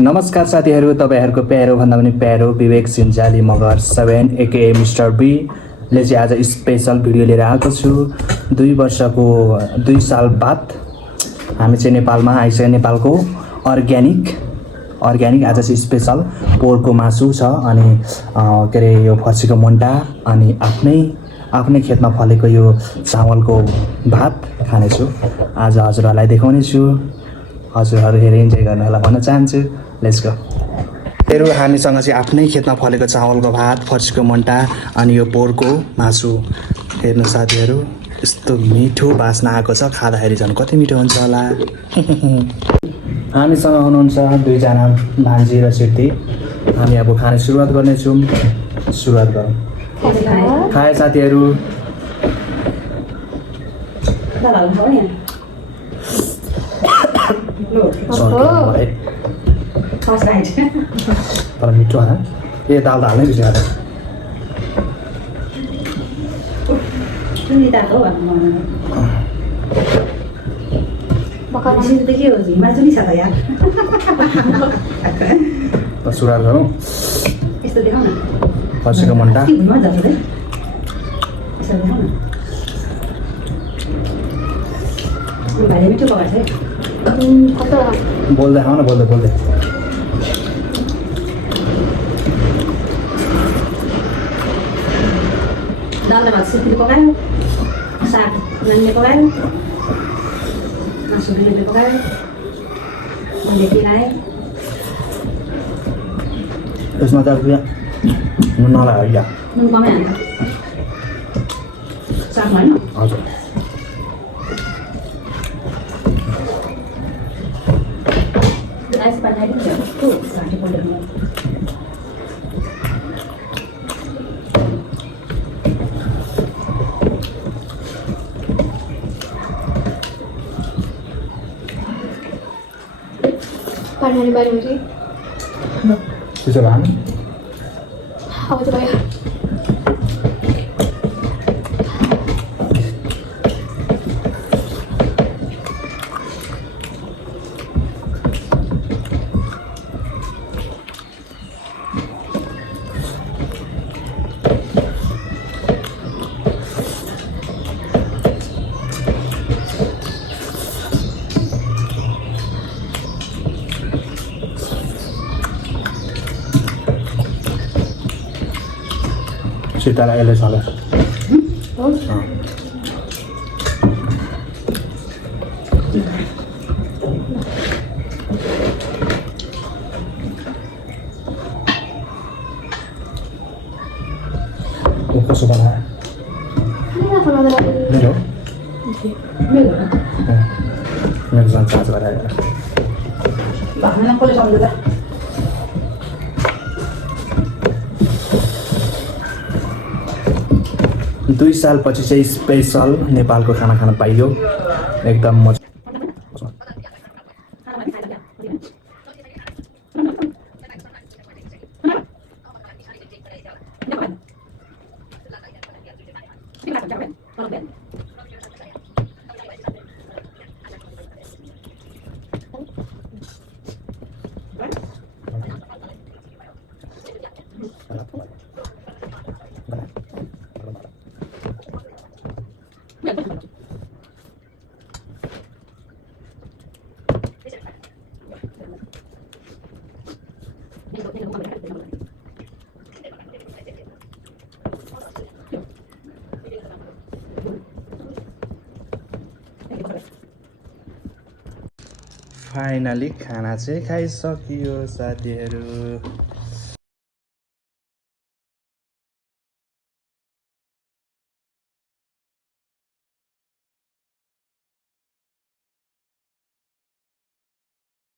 नमस्कार साथीहरू, तपाईँहरूको प्यारो भन्दा पनि प्यारो विवेक Sinjali Magar 7 A K mister be ले चाहिँ आज स्पेसल भिडियो लिएर आएको छु। 2 साल बाद हामी चाहिँ नेपालमा आइसक्यो। नेपालको अर्ग्यानिक आज चाहिँ स्पेसल पोरको मासु छ अनि के अरे यो फर्सीको मुन्टा अनि आफ्नै खेतमा फलेको यो चामलको भात खानेछु। आज हजुरहरूलाई देखाउने छु। हजुरहरू हेरेर इन्जोय गर्नु होला भन्न चाहन्छु। Let's go. मेरो हामीसँग चाहिँ आफ्नै खेतमा फलेको चामलको भात, फर्सीको मुन्टा अनि यो पोरको मासु। हेर्नु साथीहरू, यस्तो मिठो बास्ना आएको छ। खाँदाखेरि झन् कति मिठो हुन्छ होला। हामीसँग हुनुहुन्छ 2 जना भान्जी र सिर्ती। हामी अब खाने सुरुवात गर्नेछौँ। सुरुवात गरौँ। खाए साथीहरू। तर मिठो होइन। ए दाल त हाल्नै बिर्सिहाल्यो। सुरुवात गरौँ। फर्सीको मुन्टा बोल्दै खाऊ न, बोल्दै दाल भात सुखीले पकायो, साग नानीले पकायो, मासु दिदीले पकायो, मैले पिलाएँ। यसमा त नुन नलाग्यो क्या? नुन कमै हाल्छ सागमा होइन? हजुर। आइस बनाइदिनु कस्तो घाँटी पोलेर पानी बारी मुझे त्यसो भए हामी अब तो भाई सीतालाई यसले चल्यो। कसो बनायो? मेरो मेरो झन् चार्ज गराएर 2 सालपछि चाहिँ स्पेसल नेपालको खाना खान पाइयो। एकदम मजा। फाइनली खाना चाहिँ खाइसकियो साथीहरू।